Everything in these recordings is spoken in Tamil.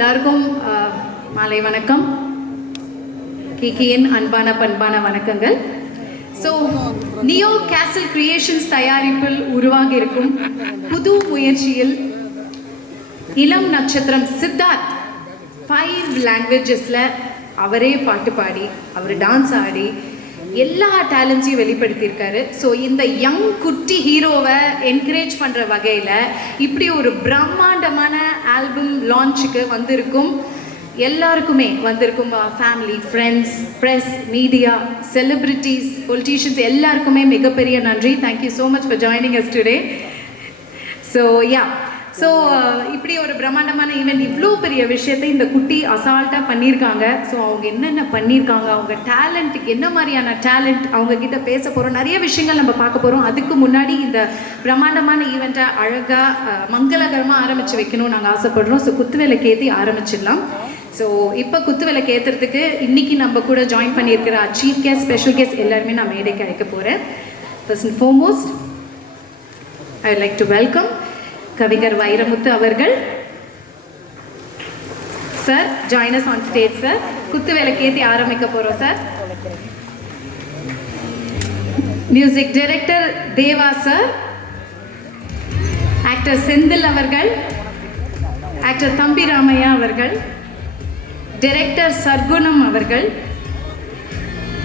எல்லாருக்கும் மாலை வணக்கம். கிகியின் அன்பான பண்பான வணக்கங்கள். ஸோ நியோ கேசல் கிரியேஷன்ஸ் தயாரிப்பில் உருவாகி இருக்கும் புது முயற்சியில் இளம் நட்சத்திரம் சித்தார்த் 5 லாங்குவேஜஸில் அவரே பாட்டு பாடி அவர் டான்ஸ் ஆடி எல்லா டேலண்ட்ஸையும் வெளிப்படுத்தியிருக்காரு. ஸோ இந்த யங் குட்டி ஹீரோவை என்கரேஜ் பண்ணுற வகையில் இப்படி ஒரு பிரம்மாண்டமான ஆல்பம் லான்ச்சுக்கு வந்திருக்கும் எல்லாருக்குமே வந்திருக்கும் family, friends, press, media, celebrities, politicians எல்லாருக்குமே மிகப்பெரிய நன்றி. Thank you so much for joining us today. So இப்படி ஒரு பிரம்மாண்டமான ஈவெண்ட், இவ்வளோ பெரிய விஷயத்தை இந்த குட்டி அசால்ட்டாக பண்ணியிருக்காங்க. ஸோ அவங்க என்னென்ன பண்ணியிருக்காங்க, அவங்க டேலண்ட்டுக்கு என்ன மாதிரியான டேலண்ட், அவங்கக்கிட்ட பேச போகிறோம், நிறைய விஷயங்கள் நம்ம பார்க்க போகிறோம். அதுக்கு முன்னாடி இந்த பிரம்மாண்டமான ஈவெண்ட்டை அழகாக மங்களகரமாக ஆரம்பித்து வைக்கணும்னு நாங்கள் ஆசைப்படுறோம். ஸோ குத்துவிளக்கு ஏற்றி ஆரம்பிச்சிடலாம். ஸோ இப்போ குத்துவிளக்கு ஏற்றுறதுக்கு இன்றைக்கி நம்ம கூட ஜாயின் பண்ணியிருக்கிற சீஃப் கெஸ்ட், ஸ்பெஷல் கெஸ்ட் எல்லாருமே நான் மேடைக்கு அழைக்க போகிறேன். First and foremost I like to welcome கவிஞர் வைரமுத்து அவர்கள். Sir, join us on stage sir. குத்து விளக்கேத்தி ஆரம்பிக்க போறோம் sir. Music director Deva sir, actor Senthil அவர்கள், ஆக்டர் தம்பி ராமையா அவர்கள், டைரக்டர் சர்க்குணம் அவர்கள்,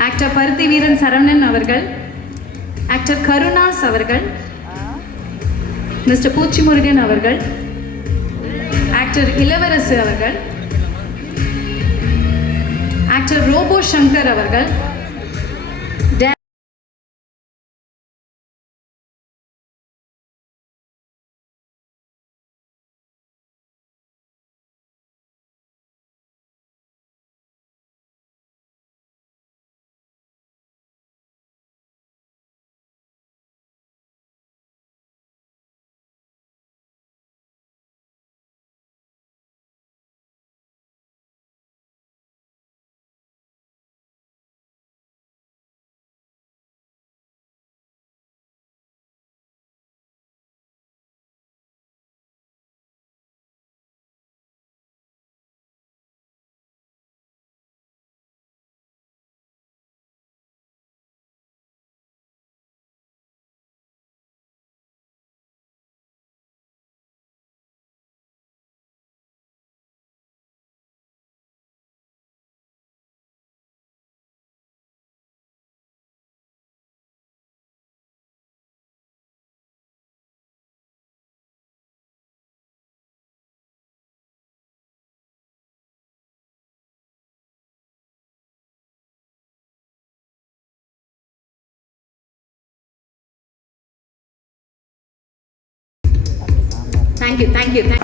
ஆக்டர் பருத்தி வீரன் சரவணன் அவர்கள், ஆக்டர் கருணாஸ் அவர்கள், மிஸ்டர் பூச்சி முருகன் அவர்கள், ஆக்டர் இளவரசு அவர்கள், ஆக்டர் ரோபோ சங்கர் அவர்கள்,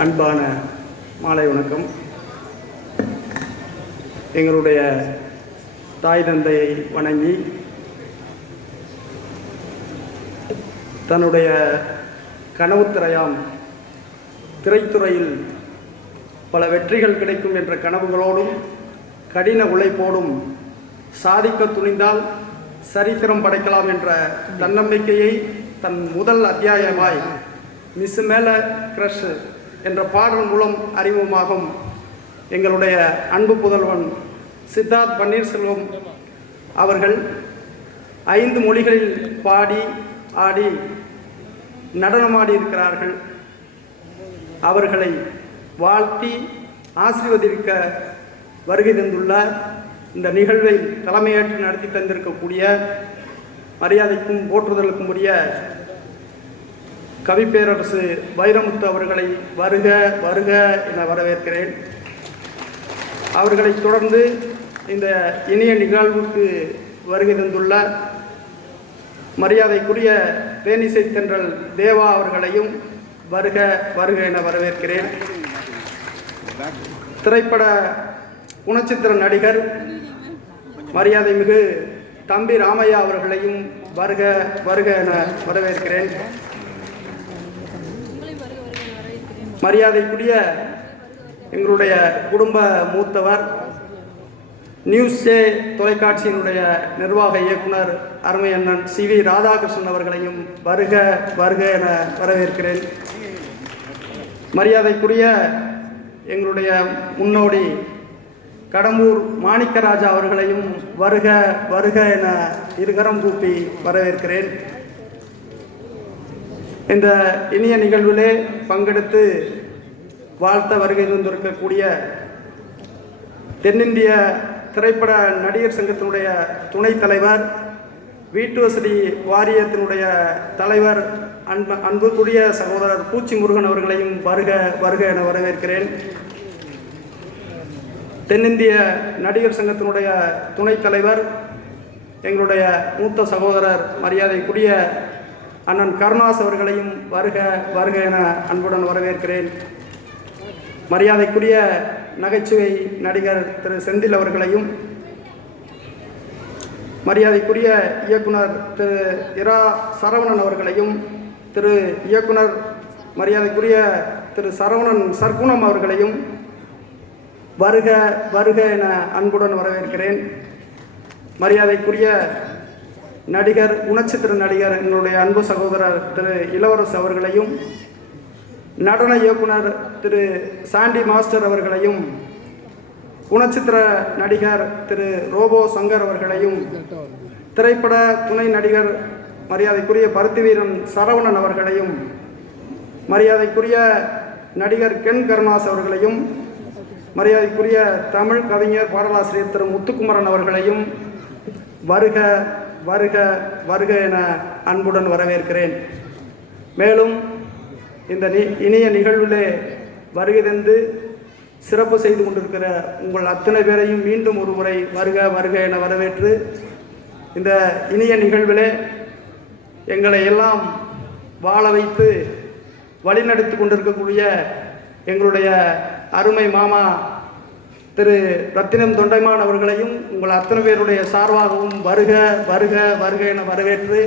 அன்பான மாலை வணக்கம். எங்களுடைய தாய் தந்தையை வணங்கி தன்னுடைய கனவுத்திரையாம் திரைத்துறையில் பல வெற்றிகள் கிடைக்கும் என்ற கனவுகளோடும் கடின உழைப்போடும் சாதிக்க துணிந்தால் சரித்திரம் படைக்கலாம் என்ற தன்னம்பிக்கையை தன் முதல் அத்தியாயமாய் மிஸ் மேல கிரஷ் என்ற பாடல் மூலம் அறிமுகமாகும் எங்களுடைய அன்பு புதல்வன் சித்தார்த் பன்னீர்செல்வம் அவர்கள் 5 மொழிகளில் பாடி ஆடி நடனமாடி இருக்கிறார்கள். அவர்களை வாழ்த்தி ஆசீர்வதிக்க வருகை தந்துள்ள இந்த நிகழ்வை தலைமையேற்று நடத்தி தந்திருக்கக்கூடிய மரியாதைக்கும் போற்றுதலுக்கும் உரிய கவிப்பேரரசு வைரமுத்து அவர்களை வருக வருக என வரவேற்கிறேன். அவர்களை தொடர்ந்து இந்த இனிய நிகழ்வுக்கு வருகை தந்துள்ள மரியாதைக்குரிய தேனிசை தென்றல் தேவா அவர்களையும் வருக வருக என வரவேற்கிறேன். திரைப்பட குணச்சித்திர நடிகர் மரியாதை மிகு தம்பி ராமையா அவர்களையும் வருக வருக என வரவேற்கிறேன். மரியாதைக்குரிய எங்களுடைய குடும்ப மூத்தவர் நியூஸ் டே தொலைக்காட்சியினுடைய நிர்வாக இயக்குனர் அருமை அண்ணன் CV ராதாகிருஷ்ணன் அவர்களையும் வருக வருக என வரவேற்கிறேன். மரியாதைக்குரிய எங்களுடைய முன்னோடி கடம்பூர் மாணிக்கராஜா அவர்களையும் வருக வருக என இருகரம் கூப்பி வரவேற்கிறேன். இந்த இனிய நிகழ்விலே பங்கெடுத்து வாழ்த்த வருகை தந்திருக்கக்கூடிய தென்னிந்திய திரைப்பட நடிகர் சங்கத்தினுடைய துணைத் தலைவர், வீட்டு வசதி வாரியத்தினுடைய தலைவர், அன்புக்குரிய சகோதரர் பூச்சி முருகன் அவர்களையும் வருக வருக என வரவேற்கிறேன். தென்னிந்திய நடிகர் சங்கத்தினுடைய துணைத் தலைவர், எங்களுடைய மூத்த சகோதரர் மரியாதைக்குரிய அண்ணன் கருணாஸ் அவர்களையும் வருக வருக என அன்புடன் வரவேற்கிறேன். மரியாதைக்குரிய நகைச்சுவை நடிகர் திரு செந்தில் அவர்களையும், மரியாதைக்குரிய இயக்குனர் திரு இரா சரவணன் அவர்களையும், திரு இயக்குனர் மரியாதைக்குரிய திரு சரவணன் சர்க்குணம் அவர்களையும் வருக வருக என அன்புடன் வரவேற்கிறேன். மரியாதைக்குரிய நடிகர், குணச்சித்திர நடிகர் எங்களுடைய அன்பு சகோதரர் திரு இளவரசு அவர்களையும், நடன இயக்குனர் திரு சாண்டி மாஸ்டர் அவர்களையும், குணச்சித்திர நடிகர் திரு ரோபோ சங்கர் அவர்களையும், திரைப்பட துணை நடிகர் மரியாதைக்குரிய பருத்தி வீரன் சரவணன் அவர்களையும், மரியாதைக்குரிய நடிகர் கென் கருணாஸ் அவர்களையும், மரியாதைக்குரிய தமிழ் கவிஞர் பாடலாசிரியர் திரு முத்துக்குமரன் அவர்களையும் வருக வருக வருக என அன்புடன் வரவேற்கிறேன். மேலும் இந்த இனிய நிகழ்விலே வருகை தந்து சிறப்பு செய்து கொண்டிருக்கிற உங்கள் அத்தனை பேரையும் மீண்டும் ஒரு முறை வருக வருக என வரவேற்று, இந்த இனிய நிகழ்விலே எங்களை எல்லாம் வாழ வைத்து வழிநடத்தி கொண்டிருக்கக்கூடிய எங்களுடைய அருமை மாமா திரு ரத்தினம் தொண்டைமான் அவர்களையும் உங்கள் அத்தனை பேருடைய சார்பாகவும் வருக வருக வருக என வரவேற்று,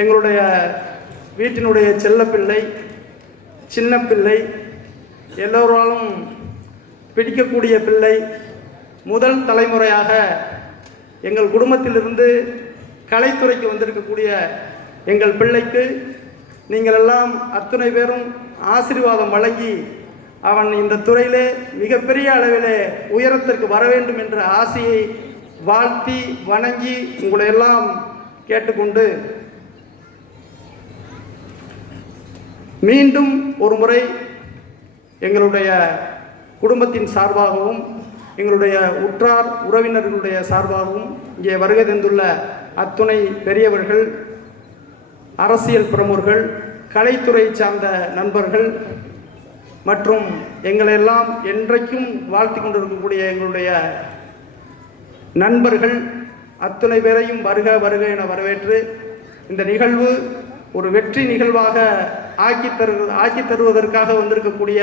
எங்களுடைய வீட்டினுடைய செல்லப்பிள்ளை, சின்ன பிள்ளை, எல்லோராலும் பிடிக்கக்கூடிய பிள்ளை, முதல் தலைமுறையாக எங்கள் குடும்பத்திலிருந்து கலைத்துறைக்கு வந்திருக்கக்கூடிய எங்கள் பிள்ளைக்கு நீங்கள் எல்லாம் அத்தனை பேரும் ஆசீர்வாதம் வழங்கி அவன் இந்த துறையிலே மிகப்பெரிய அளவிலே உயரத்திற்கு வர வேண்டும் என்ற ஆசையை வாழ்த்தி வணங்கி உங்களை எல்லாம் கேட்டுக்கொண்டு, மீண்டும் ஒரு முறை எங்களுடைய குடும்பத்தின் சார்பாகவும் எங்களுடைய உற்றார் உறவினர்களுடைய சார்பாகவும் இங்கே வருகை தந்துள்ள அத்துணை பெரியவர்கள், அரசியல் பிரமுகர்கள், கலைத்துறை சார்ந்த நண்பர்கள் மற்றும் எங்களெல்லாம் என்றைக்கும் வாழ்த்தி கொண்டிருக்கக்கூடிய எங்களுடைய நண்பர்கள் அத்தனை பேரையும் வருக வருக என வரவேற்று, இந்த நிகழ்வு ஒரு வெற்றி நிகழ்வாக ஆக்கி தருவதற்காக வந்திருக்கக்கூடிய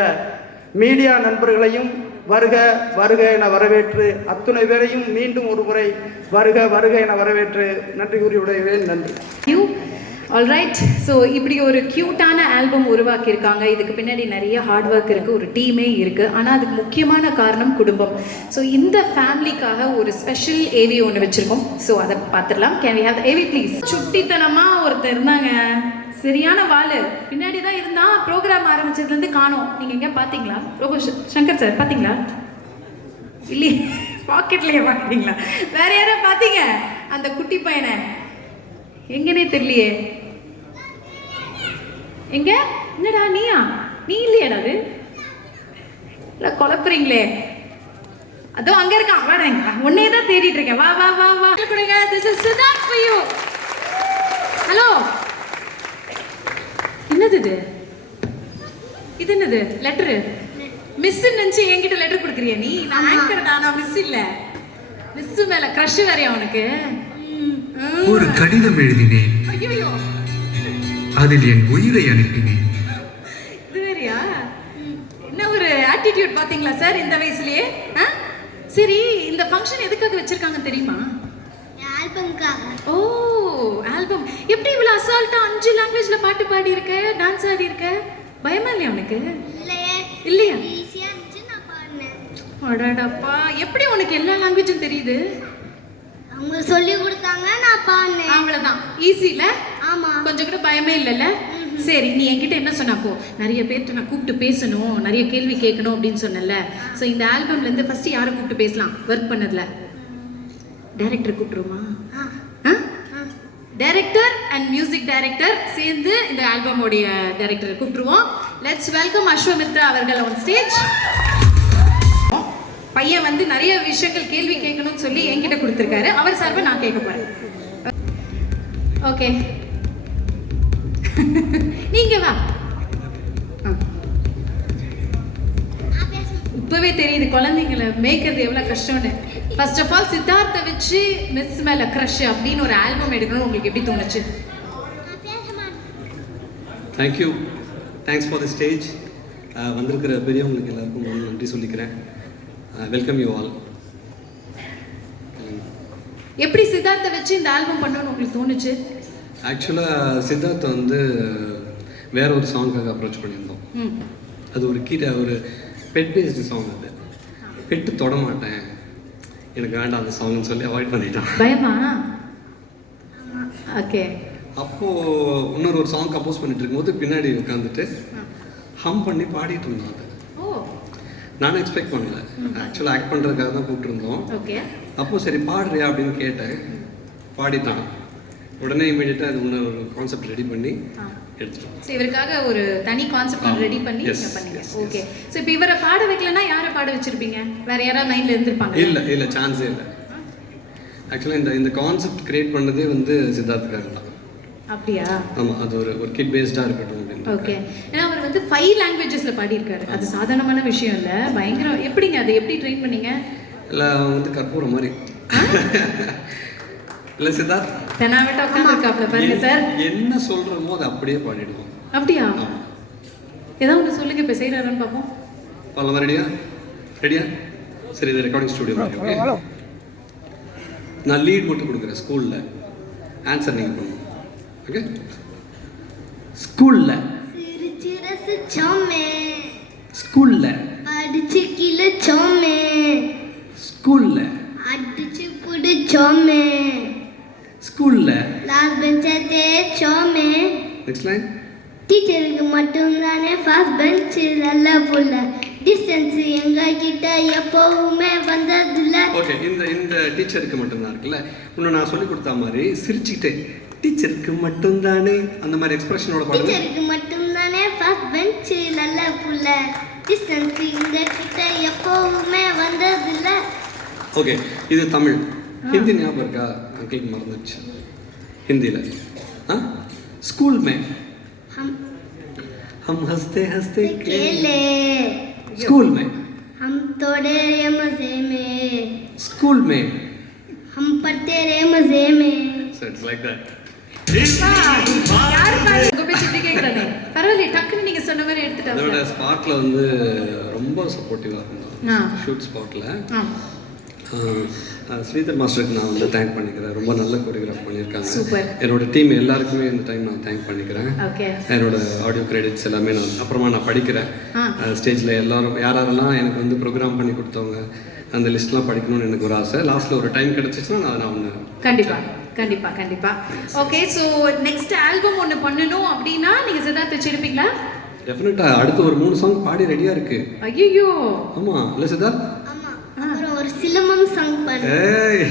மீடியா நண்பர்களையும் வருக வருக என வரவேற்று, அத்துணை பேரையும் மீண்டும் ஒரு முறை வருக வருக என வரவேற்று நன்றி கூறி விடைகிறேன். நன்றி. ஆல்ரைட். ஸோ இப்படி ஒரு க்யூட்டான ஆல்பம் உருவாக்கியிருக்காங்க. இதுக்கு பின்னாடி நிறைய ஹார்ட் ஒர்க் இருக்குது, ஒரு டீமே இருக்குது. ஆனால் அதுக்கு முக்கியமான காரணம் குடும்பம். ஸோ இந்த ஃபேமிலிக்காக ஒரு ஸ்பெஷல் ஏவி ஒன்று வச்சுருக்கோம். ஸோ அதை பார்த்துடலாம். Can we have the AV please? சுட்டித்தனமாக ஒருத்தர் இருந்தாங்க, சரியான வாள், பின்னாடி தான் இருந்தால் ப்ரோக்ராம் ஆரம்பிச்சதுலேருந்து காணோம். நீங்கள் எங்கே பார்த்தீங்களா? ரோபோ சங்கர் சார் பார்த்தீங்களா? இல்லையே, பாக்கெட்லேயே பார்க்குறீங்களா? வேற யாரோ பார்த்தீங்க? அந்த குட்டி பையனை எங்கன்னே தெரியலையே. எங்க? என்னடா நீயா? நீ இல்லையாடா? அது இல்லை, குழப்புறீங்களே. அதோ அங்கே இருக்கான், வாடங்க. உன்னே தான் தேடிட்டு இருக்கேன். வா வா வா வா கொடுங்க. This is Siddharth for you. Hello, என்னது இது? இது என்னது? லெட்டரு மிஸ் நினைச்சு என்கிட்ட லெட்டர் கொடுக்குறியா நீ? நான் ஆங்கர்டா, நான் மிஸ் இல்ல. மிஸ் மேல கிரஷ் வேறையா உனக்கு? ஒரு கடிதம் எழுதினேன், அதில் என் உயிரை அனுப்பினேன். இது வேறையா? என்ன ஒரு ஆட்டிடியூட் பாத்தீங்களா சார் இந்த வயசுலயே? சரி, இந்த ஃபங்க்ஷன் எதுக்காக வச்சிருக்காங்க தெரியுமா? ஆல்பம்காக. ஓ, ஆல்பம். எப்படி இவ்வளவு அசால்ட்டா 5 லாங்குவேஜ்ல பாட்டு பாடி இருக்க, டான்ஸ் ஆடி இருக்க? பயமா இல்லையா உனக்கு? இல்லையே. இல்லையா? ஈஸியா இருந்துச்சு, நான் பாடினேன். அடடப்பா, எப்படி உனக்கு எல்லா லாங்குவேஜும் தெரியுது? அவங்க சொல்லி கொடுத்தாங்க, நான் பாடினேன். அவ்வளவுதான். ஈஸி இல்ல? ஆமா. கொஞ்சம் கூட பயமே இல்லைல்ல? சரி, நீ என்கிட்ட என்ன சொன்னப்போ நிறைய பேர்ட்ட நான் கூப்பிட்டு பேசணும், நிறைய கேள்வி கேட்கணும் அப்படின்னு சொன்னல. ஸோ இந்த ஆல்பம்ல இருந்து ஃபர்ஸ்ட் யாரை கூப்பிட்டு பேசலாம்? ஒர்க் பண்ணதுல டைரக்டர் கூப்பிட்டுருமா? டைரக்டர் அண்ட் மியூசிக் டைரக்டர் சேர்ந்து இந்த ஆல்பமோடைய டைரக்டரை கூப்பிட்டுருவோம். லெட்ஸ் வெல்கம் அஸ்வமித்ரா அவர்கள் ஆன் ஸ்டேஜ். பையன் வந்து நிறைய விஷயங்கள் கேள்வி கேட்கணும்னு சொல்லி என்கிட்ட கொடுத்துருக்காரு. அவர் சார்பை நான் கேட்க போறேன். ஓகே, நீங்க வா. இப்பவே தெரியுது குழந்தைங்களை மேய்க்கிறது எவ்வளவு கஷ்டம்னு. ஃபர்ஸ்ட் ஆஃப் ஆல், சித்தார்த்தை வச்சு மிஸ் மேல க்ரஷ் அப்படின்னு ஒரு ஆல்பம் எடுக்கணும்னு உங்களுக்கு எப்படி தோணுச்சு? Thank you, thanks for the stage. வந்திருக்கிற பெரியவங்களுக்கு எல்லாருக்கும் ரொம்ப நன்றி சொல்லிக்கிறேன். Welcome you all. எப்படி சித்தார்த்தை வச்சு இந்த ஆல்பம் பண்ணணும்னு உங்களுக்கு தோணுச்சு? ஆக்சுவலாக சித்தார்த்தை வந்து வேற ஒரு சாங்காக அப்ரோச் பண்ணியிருந்தோம். அது ஒரு பெட் பேஸ்டு சாங். அது பெட்டு தொட மாட்டேன், எனக்கு வேண்டாம் அந்த சாங்னு சொல்லி அவாய்ட் பண்ணிட்டான். பயமா? ஓகே. அப்போது இன்னொரு சாங் கம்போஸ் பண்ணிட்டு இருக்கும்போது பின்னாடி உட்காந்துட்டு ஹம் பண்ணி பாடிட்டு இருந்தோம். அது நானும் எக்ஸ்பெக்ட் பண்ணல. ஆக்சுவலாக ஆக்ட் பண்ணுறதுக்காக தான் கூப்பிட்டுருந்தோம். ஓகே. அப்போது சரி பாடுறியா அப்படின்னு கேட்டேன். பாடிட்டான். உடனே இமீடியட்டாக அது இன்னொரு கான்செப்ட் ரெடி பண்ணி எடுத்துட்டோம். ஸோ இவருக்காக ஒரு தனி கான்செப்ட் ரெடி பண்ணி பண்ணீங்க. ஓகே. ஸோ இப்போ இவரை பாட வைக்கலன்னா யாரை பாட வச்சிருப்பீங்க? வேற யாராவது மைண்டில் இருந்திருப்பாங்க? இல்லை, சான்ஸே இல்லை. ஆக்சுவலாக இந்த கான்செப்ட் கிரியேட் பண்ணதே வந்து சித்தார்த்துக்காக தான். அப்படியா? ஆமாம், அது ஒரு கிட் பேஸ்டாக இருக்கட்டும் அப்படின்னு. ஓகே. ஏன்னா அவர் வந்து 5 லாங்குவேஜஸில் பாடியிருக்காரு. அது சாதாரணமான விஷயம் இல்லை, பயங்கரம். எப்படிங்க அதை எப்படி ட்ரெயின் பண்ணீங்க? இல்லை, அவன் வந்து கற்பூரம் மாதிரி. இல்லை சித்தார்த் தெனாவட்ட உட்காந்துருக்காப்ல பாருங்க சார். என்ன சொல்கிறோமோ அதை அப்படியே பாடிடுவோம். அப்படியா? ஏதாவது ஒன்று சொல்லுங்க, இப்போ செய்கிறாரான்னு பார்ப்போம். பாடலாம். ரெடியா? சரி, இது ரெக்கார்டிங் ஸ்டுடியோ மாதிரி. ஓகே, நான் லீட் மட்டும் கொடுக்குறேன். ஸ்கூலில் ஆன்சர் நீங்கள் பண்ணணும். ஓகே. ஸ்கூலில் சிரிச்சு ரசிச்சோமே, ஸ்கூலில் படிச்சு கிழிச்சோமே, ஸ்கூலில் அடிச்சு புடிச்சோமே, ஸ்கூலில் லாஸ்ட் பெஞ்சை தேய்ச்சோமே, நெக்ஸ்ட் லைன். டீச்சருக்கு மட்டும்தானே ஃபர்ஸ்ட் பெஞ்சு நல்ல புள்ள, டிஸ்டன்ஸ் எங்க கிட்ட எப்பவுமே வந்ததில்ல. ஓகே, இந்த டீச்சருக்கு மட்டும்தான் இருக்குல்ல. இன்னும் நான் சொல்லி கொடுத்த மாதிரி சிரிச்சுக்கிட்டே டீச்சருக்கு மட்டும்தானே அந்த மாதிரி எக்ஸ்பிரஷனோட பாடுங்க. டீச்சருக்கு மட்டும்தானே ஃபர்ஸ்ட் பெஞ்சு நல்ல புள்ள, டிஸ்டன்ஸ் எங்க கிட்ட எப்பவுமே வந்ததில்ல. ஓகே, இது தமிழ். ஹிந்தி ஞாபகம் இருக்கா? அங்கிளுக்கு மறந்துடுச்சு. ஹிந்தியில் ஸ்கூல் மே हम हंसते हंसते खेले, स्कूल में हम तोड़े रे मजे में, स्कूल में हम पढ़ते रे मजे में. so it's like that. யாரு பாரு உங்க பேச்சு இப்படி கேக்குறானே? பரவாயில்லை, டக்குன்னு நீங்க சொன்ன மாதிரி எடுத்துட்டாங்க. அதோட ஸ்பாட்ல வந்து ரொம்ப சப்போர்ட்டிவா இருந்தாங்க. ஷூட் ஸ்பாட்ல ஸ்ரீதர் மாஸ்டருக்கு நான் வந்து தேங்க் பண்ணிக்கிறேன். ரொம்ப நல்ல கோரியோகிராஃப் பண்ணியிருக்காங்க. சூப்பர். என்னோட டீம் எல்லாருக்குமே இந்த டைம் நான் தேங்க் பண்ணிக்கிறேன். ஓகே. என்னோட ஆடியோ கிரெடிட்ஸ் எல்லாமே நான் அப்புறமா நான் படிக்கிறேன். ஸ்டேஜில் எல்லாரும் யாரெல்லாம் எனக்கு வந்து ப்ரோக்ராம் பண்ணி கொடுத்தவங்க அந்த லிஸ்ட்லாம் படிக்கணும்னு எனக்கு ஒரு ஆசை. லாஸ்ட்டில் ஒரு டைம் கிடச்சிச்சுன்னா நான் ஒன்று கண்டிப்பா. ஓகே, ஸோ நெக்ஸ்ட் ஆல்பம் ஒன்று பண்ணணும் அப்படின்னா நீங்கள் சித்தார்த் வச்சிருப்பீங்களா? டெஃபினட்டாக அடுத்து ஒரு 3 சாங் பாடி ரெடியாக இருக்கு. ஐயோ, ஆமாம். இல்லை சித்தார்த்? அப்புறம் ஒரு சிலம்பம் சாங் பண்ணு. ஏய்,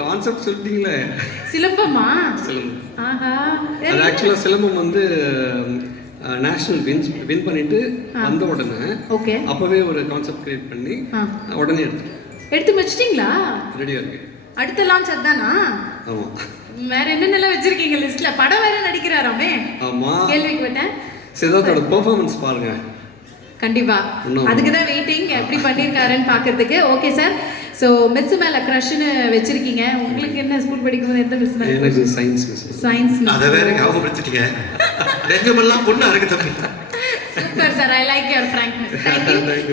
கான்செப்ட் சொல்லிட்டீங்களே. சிலம்பமா? சிலம்பம். ஆஹா. அது ஆக்சுவலாக சிலம்பம் வந்து நேஷனல் வின் பண்ணிட்டு வந்த உடனே ஓகே அப்பவே ஒரு கான்செப்ட் கிரியேட் பண்ணி உடனே எடுத்து வச்சிட்டீங்களா? ரெடியா இருக்கு. அடுத்த லான்ச் அதானா? ஆமா. வேற என்னென்னலாம் வச்சிருக்கீங்க லிஸ்ட்ல? படம் வேற நடிக்கிறாராமே. ஆமா, கேள்விப்பட்டேன். சித்தார்த்தோட பெர்ஃபார்மன்ஸ் பாருங்க. கண்டிப்பா, அதுக்கு தான் வெயிட்டிங் எப்படி பண்ணியிருக்காருன்னு பார்க்கறதுக்கு. ஓகே சார், ஸோ மிஸ் மேல க்ரஷ்னு வச்சிருக்கீங்க. உங்களுக்கு என்ன ஸ்கூல் படிக்கும்போது எந்த மிஸ் மேல? எனக்கு சயின்ஸ் மிஸ். Science miss. அதை வேற ஞாபகப்படுத்திட்டீங்க. நெஞ்சமெல்லாம் பொண்ணு அருக்கு தம்பி. Super sir, I like your frankness.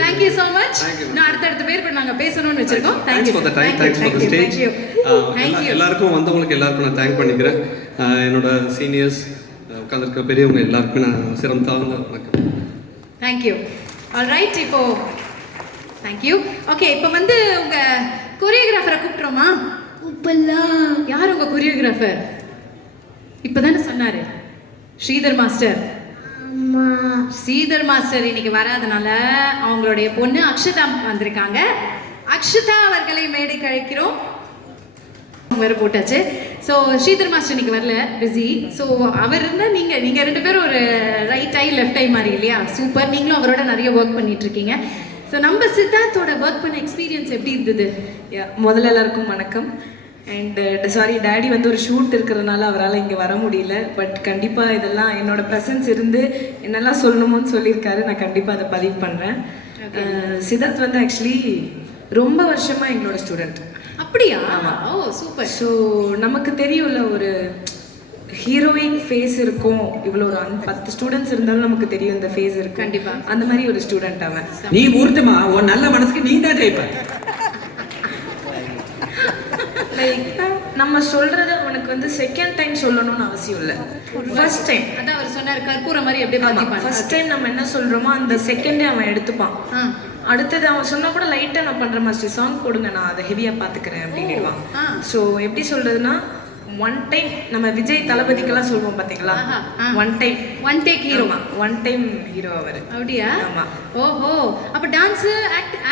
Thank you so much. நான் அடுத்த பேர் நாங்கள் பேசணும்னு வச்சிருக்கோம். Thanks for the time, thanks for the stage. எல்லாருக்கும் வந்தவங்களுக்கு எல்லாருக்கும் நான் தேங்க் பண்ணிக்கிறேன். என்னோட சீனியர்ஸ் உட்காந்துருக்க பெரியவங்க எல்லாருக்கும் நான் சிரம் தாழ்ந்த வணக்கம். தேங்க்யூ. ஆல்ரைட், இப்போ தேங்க்யூ. ஓகே, இப்போ வந்து உங்க கொரியோகிராஃபரை கூப்பிட்றோமா? கூப்பிடலாம். யார் உங்க கொரியோகிராஃபர்? இப்போதானே சொன்னாரு. ஸ்ரீதர் மாஸ்டர். அம்மா ஸ்ரீதர் மாஸ்டர் இன்னைக்கு வராதனால அவங்களுடைய பொண்ணு அக்ஷதா வந்திருக்காங்க. அக்ஷதா அவர்களை மேடைக்கு அழைக்கிறோம். வேறு போட்டாச்சு. ஸோ ஸ்ரீதர் மாஸ்டர் இன்னைக்கு வரல, பிஸி. ஸோ அவர் இருந்தால் நீங்கள் ரெண்டு பேரும் ஒரு ரைட் ஐ லெஃப்ட் ஐ மாதிரி இல்லையா? சூப்பர். நீங்களும் அவரோட நிறைய ஒர்க் பண்ணிட்டு இருக்கீங்க. ஸோ நம்ம சித்தார்த்தோட ஒர்க் பண்ண எக்ஸ்பீரியன்ஸ் எப்படி இருந்தது? முதல்ல எல்லாருக்கும் வணக்கம். அண்ட் சாரி, டேடி வந்து ஒரு ஷூட் இருக்கிறதுனால அவரால் இங்கே வர முடியல. பட் கண்டிப்பாக இதெல்லாம் என்னோட ப்ரெசன்ஸ் இருந்து என்னெல்லாம் சொல்லணுமோன்னு சொல்லியிருக்காரு. நான் கண்டிப்பாக அதை பதிவு பண்ணுறேன். சித்தார்த் வந்து ஆக்சுவலி ரொம்ப வருஷமாக எங்களோட ஸ்டூடெண்ட். அப்படியா? ஓ சூப்பர். ஸோ நமக்கு தெரியும்ல, ஒரு ஹீரோயின் ஃபேஸ் இருக்கும். இவ்வளோ ஒரு 10 ஸ்டூடெண்ட்ஸ் இருந்தாலும் நமக்கு தெரியும் இந்த ஃபேஸ் இருக்கு. கண்டிப்பா. அந்த மாதிரி ஒரு ஸ்டூடெண்ட் அவன். நீ ஊர்த்தமா உன் நல்ல மனசுக்கு நீ தான் ஜெயிப்ப. லைக் நம்ம சொல்றது அவனுக்கு வந்து செகண்ட் டைம் சொல்லணும்னு அவசியம் இல்லை. ஃபர்ஸ்ட் டைம் அதான் அவர் சொன்னார், கற்பூர மாதிரி அப்படியே பாதிப்பான். ஃபர்ஸ்ட் டைம் நம்ம என்ன சொல்றோமோ அந்த செகண்டே அவன் எடுத்துப்பான். அடுத்தது அவன் சொன்னா கூட லைட்டா நான் பண்ற மாஸ்டர் சாங் போடுங்க, நான் அதை ஹெவியா பாத்துக்கிறேன் அப்படின்னுடுவான். ஸோ எப்படி சொல்றதுன்னா, ஒன் டைம் நம்ம விஜய் தளபதிக்கெல்லாம் சொல்லுவோம் பாத்தீங்களா, one take hero, one time hero அவர். அப்படியா? ஆமா. ஓஹோ. அப்ப டான்ஸ்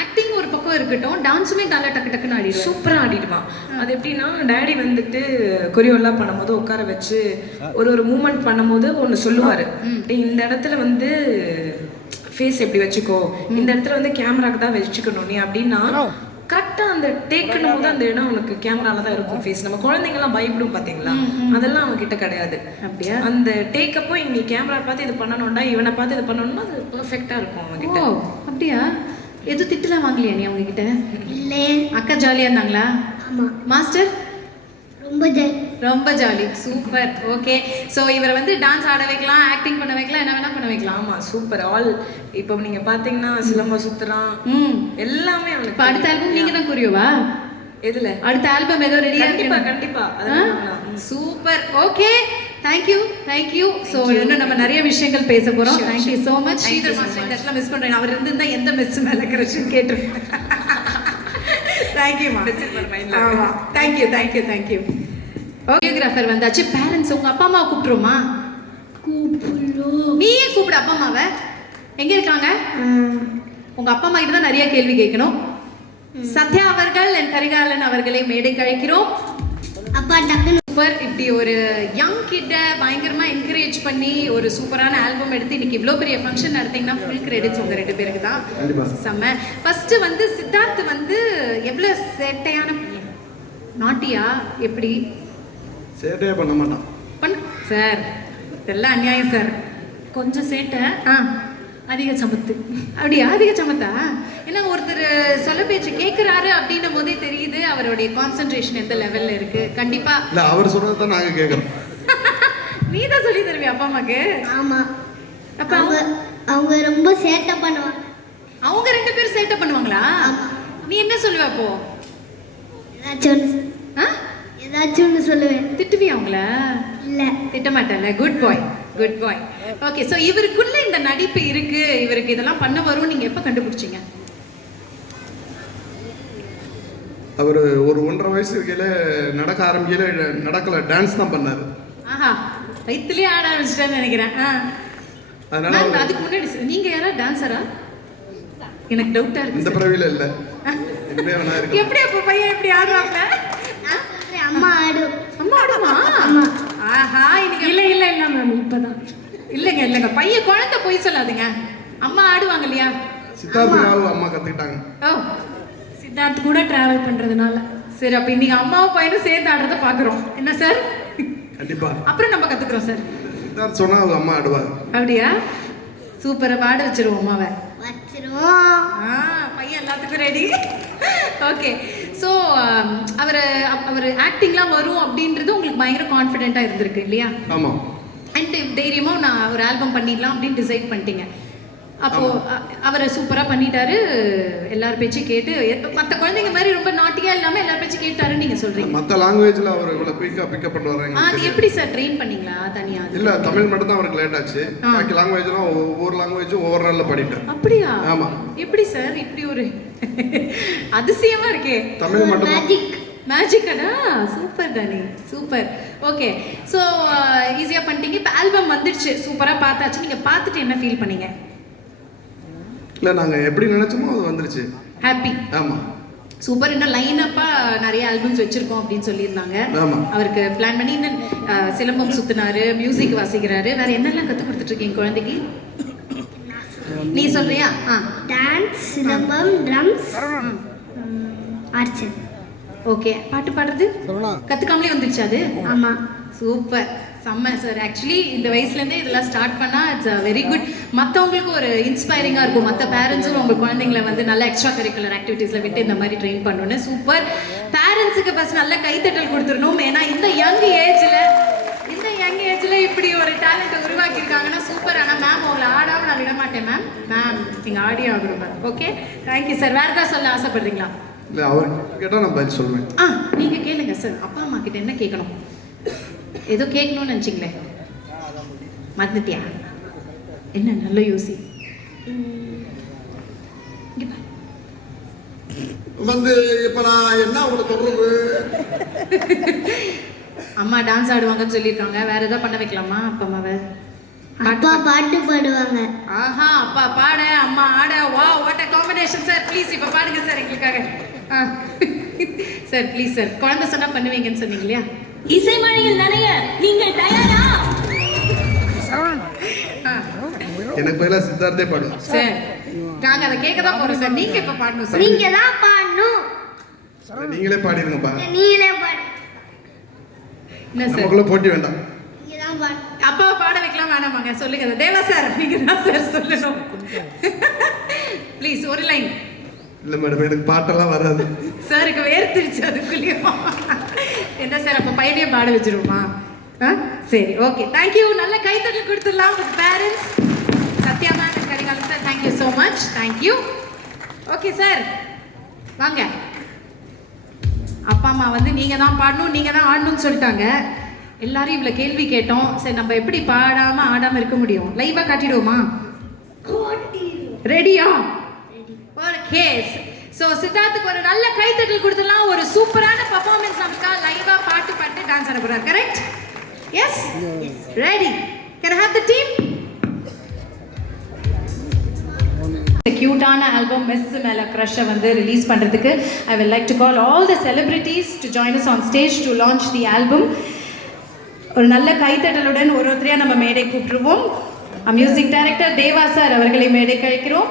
ஆக்டிங் ஒரு பக்கம் இருக்கட்டும், டான்ஸுமே நல்லா டக்கு டக்குன்னு ஆடிடுவான். சூப்பரா ஆடிடுவான். அது எப்படின்னா, டேடி வந்துட்டு கொரியோலாம் பண்ணும்போது உட்கார வச்சு ஒரு மூமெண்ட் பண்ணும்போது ஒன்று சொல்லுவாரு, இந்த இடத்துல வந்து ஃபேஸ் எப்படி வச்சுக்கோ, இந்த இடத்துல வந்து கேமராக்கு தான் வச்சுக்கணும் நீ அப்படின்னா, கரெக்டாக அந்த டேக் பண்ணும்போது அந்த இடம் உனக்கு கேமரால தான் இருக்கும் ஃபேஸ். நம்ம குழந்தைங்கலாம் பயப்படும் பார்த்தீங்களா, அதெல்லாம் அவன்கிட்ட கிடையாது. அப்படியா? அந்த டேக் அப்போ இங்கே கேமரா பார்த்து இது பண்ணணும்டா, இவனை பார்த்து இது பண்ணணும்னா அது பெர்ஃபெக்டாக இருக்கும் அவன்கிட்ட. ஓ அப்படியா? எதுவும் திட்டலாம் வாங்கலையா நீ அவங்க கிட்ட? இல்லை. அக்கா ஜாலியாக இருந்தாங்களா? ஆமாம். மாஸ்டர் ரொம்ப ஜாலி. சூப்பர். ஓகே. ஸோ இவரை வந்து டான்ஸ் ஆட வைக்கலாம், ஆக்டிங் பண்ண வைக்கலாம், என்ன வேணா பண்ண வைக்கலாம். ஆமாம், சூப்பர். ஆல் இப்போ நீங்கள் பார்த்தீங்கன்னா சிலம்ப சுத்துறான், எல்லாமே அவனுக்கு. இப்போ அடுத்த ஆல்பம் நீங்கள் தான் குறியோவா? எதுல? அடுத்த ஆல்பம் ஏதோ ரெடியா? கண்டிப்பா. சூப்பர். Okay, thank you. ஸோ இன்னும் நம்ம நிறைய விஷயங்கள் பேச போறோம். Thank you so much. Sridhar master இந்த இடத்துல மிஸ் பண்றேன். அவர் இருந்தா எந்த மிஸ் மேல கிரஷன் கேட்டிருப்பேன். தேங்க்யூமா. தேங்க்யூ. ஓகேகிராஃபர் வந்தாச்சு. பேரண்ட்ஸ், உங்க அப்பா அம்மாவை கூப்பிட்டுருமா? நீயே கூப்பிடு அப்பா அம்மாவை. எங்க இருக்காங்க? உங்க அப்பா அம்மா கிட்ட தான் நிறைய கேள்வி கேட்கணும். சத்யா அவர்கள் என் கரிகாலன் அவர்களை மேடைக்கு அழைக்கிறோம். அப்பா டக்குன்னு சூப்பர். இப்படி ஒரு யங் கிட்ட பயங்கரமா என்கரேஜ் பண்ணி ஒரு சூப்பரான ஆல்பம் எடுத்து இன்னைக்கு இவ்வளோ பெரிய ஃபங்க்ஷன் நடத்தீங்கன்னா ஃபுல் கிரெடிட்ஸ் உங்க 2 பேருக்கு தான். செம்ம. ஃபர்ஸ்ட் வந்து சித்தார்த் வந்து எவ்வளோ சேட்டையான பையன்? நாட்டியா? எப்படி? சேட்டையே பண்ண மாட்டான் சார். இதெல்லாம் அநியாயம் சார். கொஞ்சம் சேட்டை, அதிக சமத்து. அப்படியா? அதிக சமத்தா? ஏன்னா ஒருத்தர் சொல்ல பேச்சு கேட்குறாரு அப்படின்னும் போதே தெரியுது அவருடைய கான்சென்ட்ரேஷன் எந்த லெவல்ல இருக்கு. கண்டிப்பா இல்லை, அவர் சொல்றது தான் நாங்கள் கேட்குறோம். நீ தான் சொல்லி தருவியா அப்பா அம்மாக்கு? ஆமா. அப்ப அவங்க ரொம்ப சேட்டை பண்ணுவாங்க. அவங்க 2 பேரும் சேட்டை பண்ணுவாங்களா? நீ என்ன சொல்லுவ அப்போ? ஏதாச்சும் ஒன்று சொல்லுவேன். திட்டுவியா அவங்கள? இல்லை, திட்ட மாட்டேன்ல. குட் பாய். ஓகே. ஸோ இவருக்குள்ள இந்த நடிப்பு இருக்கு, இவருக்கு இதெல்லாம் பண்ண வரும், நீங்க எப்போ கண்டுபிடிச்சீங்க? அவர் ஒரு 1.5 வயசு இருக்கையில நடக்க ஆரம்பிக்கல, நடக்கல, டான்ஸ் தான் பண்ணாரு. ஆஹா, வயிற்றுலேயே ஆட ஆரம்பிச்சிட்டேன்னு நினைக்கிறேன். அதனால அதுக்கு முன்னாடி நீங்க யாரா டான்ஸரா? எனக்கு டவுட்டா இருக்கு. இந்த பிறவில இல்லை. எப்படி அப்போ பையன் எப்படி ஆடுவாங்க? அம்மா ஆடுமா? ஆஹா, இன்னைக்கு இல்லை மேம், இப்போதான். இல்லைங்க பையன் குழந்தை போய் சொல்லாதுங்க. அம்மா ஆடுவாங்க இல்லையா? சித்தார்த்துக்காக அம்மா கற்றுக்கிட்டாங்க. ஓ, சித்தார்த் கூட டிராவல் பண்ணுறதுனால. சரி, அப்போ இன்னைக்கு அம்மாவும் பையனும் சேர்ந்து ஆடுறத பார்க்குறோம். என்ன சார்? கண்டிப்பா. அப்புறம் நம்ம கற்றுக்குறோம் சார். சித்தார்த் சொன்னால் அவங்க அம்மா ஆடுவாங்க. அப்படியா? சூப்பராக பாட வச்சிருவோம் அம்மாவை. பையன் எல்லாத்துக்கும் ரெடி. ஓகே. ஸோ அவர் ஆக்டிங்லாம் வரும் அப்படின்றது உங்களுக்கு பயங்கர கான்ஃபிடென்ட்டாக இருந்திருக்கு இல்லையா? ஆமாம். அண்ட் தைரியமாக நான் ஒரு ஆல்பம் பண்ணிடலாம் அப்படின்னு டிசைட் பண்ணிட்டீங்க. அப்போது அவரை சூப்பராக பண்ணிட்டாரு, எல்லார் பேச்சும் கேட்டு. மற்ற குழந்தைங்க மாதிரி ரொம்ப நாட்டியாக இல்லாமல் எல்லார் பேச்சும் கேட்டாருன்னு நீங்கள் சொல்கிறீங்க. மற்ற லாங்குவேஜில் அவர் இவ்வளோ குயிக்காக பிக்கப் பண்ணுவாங்க. அது எப்படி சார் ட்ரெயின் பண்ணீங்களா தனியாக? இல்லை, தமிழ் மட்டும் தான் அவருக்கு லேட் ஆச்சு. பாக்கி லாங்குவேஜ்லாம் ஒவ்வொரு லாங்குவேஜும் ஒவ்வொரு நாளில் படிட்டேன். அப்படியா? ஆமாம். எப்படி சார் இப்படி ஒரு அதிசயமாக இருக்கே. தமிழ் மட்டும் மேஜிக்கடா சூப்பர் தானே சூப்பர். ஓகே, ஸோ ஈஸியாக பண்ணிட்டீங்க. இப்போ ஆல்பம் வந்துடுச்சு, சூப்பராக பார்த்தாச்சு. நீங்கள் பார்த்துட்டு என்ன ஃபீல் பண்ணீங்க? இல்லை, நாங்கள் எப்படி நினைச்சோமோ அது வந்துருச்சு. ஹாப்பி. ஆமாம், சூப்பர். இன்னும் லைனப்பாக நிறைய ஆல்பம்ஸ் வச்சுருக்கோம் அப்படின்னு சொல்லியிருந்தாங்க. ஆமாம். அவருக்கு பிளான் பண்ணி இன்னும் சிலம்பம் சுற்றினாரு, மியூசிக் வாசிக்கிறாரு. வேறு என்னெல்லாம் கற்றுக் கொடுத்துட்ருக்கீங்க குழந்தைக்கு? நீ சொல்றியா? Dance, silambam, drums, Archer. Okay, பாட்டு பாடுறது கற்றுக்காமலே வந்துடுச்சு அது? ஆமாம். சூப்பர், செம்ம சார். ஆக்சுவலி இந்த வயசுலேருந்தே இதெல்லாம் ஸ்டார்ட் பண்ணால் இட்ஸ் வெரி குட். மற்றவங்களுக்கும் ஒரு இன்ஸ்பைரிங்காக இருக்கும். மற்ற பேரண்ட்ஸும் உங்கள் குழந்தைங்களை வந்து நல்ல எக்ஸ்ட்ரா கரிக்குலர் ஆக்டிவிட்டீஸில் விட்டு இந்த மாதிரி ட்ரெயின் பண்ணணுன்னு. சூப்பர். பேரண்ட்ஸுக்கு ஃபஸ்ட் நல்ல கைத்தட்டல் கொடுத்துடணும். ஏன்னா இந்த யங் ஏஜில் இப்படி ஒரு டேலண்ட்டை உருவாக்கியிருக்காங்கன்னா சூப்பர். ஆனால் மேம் உங்களை ஆடாமல் நான் விட மாட்டேன் மேம். நீங்கள் ஆடி ஆகணும் மேம். Okay, thank you sir. வேறு ஏதாவது சொல்ல ஆசைப்படுறீங்களா? இல்லை, அவர் கேட்டால் நான் பதில் சொல்லுவேன். நீங்கள் கேளுங்க சார். அப்பா அம்மா கிட்ட என்ன கேட்கணும்? ஏதோ கேட்கணும்னு நினச்சிங்களே, மறந்துட்டியா? என்ன நல்ல யோசி. வந்து இப்ப நான் என்ன உங்களுக்கு சொல்றது? அம்மா டான்ஸ் ஆடுவாங்கன்னு சொல்லியிருக்காங்க. வேற ஏதாவது பண்ண வைக்கலாமா அப்பா அம்மாவை? அப்பா பாட்டு பாடுவாங்க. ஆஹா, அப்பா பாட அம்மா ஆட. வா, what a combination sir. Please இப்போ பாடுங்க சார் எங்களுக்காக. Sir please sir. குழந்தை சொன்னா பண்ணுவீங்கன்னு சொன்னீங்க இல்லையா? இசைமழையில் நனைய நீங்கள் தயாரா? எனக்கு பதிலாக சித்தார்த்தே பாடுவோம் சார். நாங்கள் அதை கேட்க தான் போகிறோம் சார். நீங்கள் இப்போ பாடணும் சார். நீங்க தான் பாடணும். நீங்களே பாடிடுங்கப்பா. நீங்களே பாடு. என்ன சார்? நமக்குள்ள போட்டி வேண்டாம். நீங்க தான் பாடு. அப்பாவை பாட வைக்கலாம் வேணாமாங்க? சொல்லுங்க தேவா சார். நீங்கள் தான் சார் சொல்லணும். ப்ளீஸ் ஒரு லைன். இல்லை மேடம், எனக்கு பாட்டெல்லாம் வராது. சாருக்கு வேர்த்திருச்சு அதுக்குள்ளேயும். என்ன சார், அப்போ பையனையும் பாட வச்சிருவோமா? சரி, ஓகே, தேங்க்யூ. நல்ல கைத்தட்டல் கொடுத்துடலாம் with parents. Sathya ma'am and Karikalan sir, thank you so much. Thank you. Okay sir, வாங்க. அப்பா அம்மா வந்து நீங்கள் தான் பாடணும், நீங்கள் தான் ஆடணும்னு சொல்லிட்டாங்க. எல்லாரும் இவ்வளோ கேள்வி கேட்டோம். சரி, நம்ம எப்படி பாடாமல் ஆடாமல் இருக்க முடியும்? லைவாக காட்டிடுவோமா? ரெடியா? ஓகே. ஸோ சித்தார்த்துக்கு ஒரு நல்ல கைத்தட்டல் கொடுத்துடலாம். ஒரு சூப்பரான பர்ஃபார்மன்ஸ் நமக்கா லைவா பாட்டு பாட்டு டான்ஸ் ஆட போறாரு. Correct? Yes, ready. Can I have the team? கியூட்டான ஆல்பம் மிஸ் மேல க்ரஷை வந்து ரிலீஸ் பண்ணுறதுக்கு I will like to call all the celebrities to join us on stage to launch the album. ஒரு நல்ல கைத்தட்டலுடன் ஒருத்தரையாக நம்ம மேடை கூப்பிட்டுருவோம். மியூசிக் டைரக்டர் தேவா சார் அவர்களை மேடை கழிக்கிறோம்.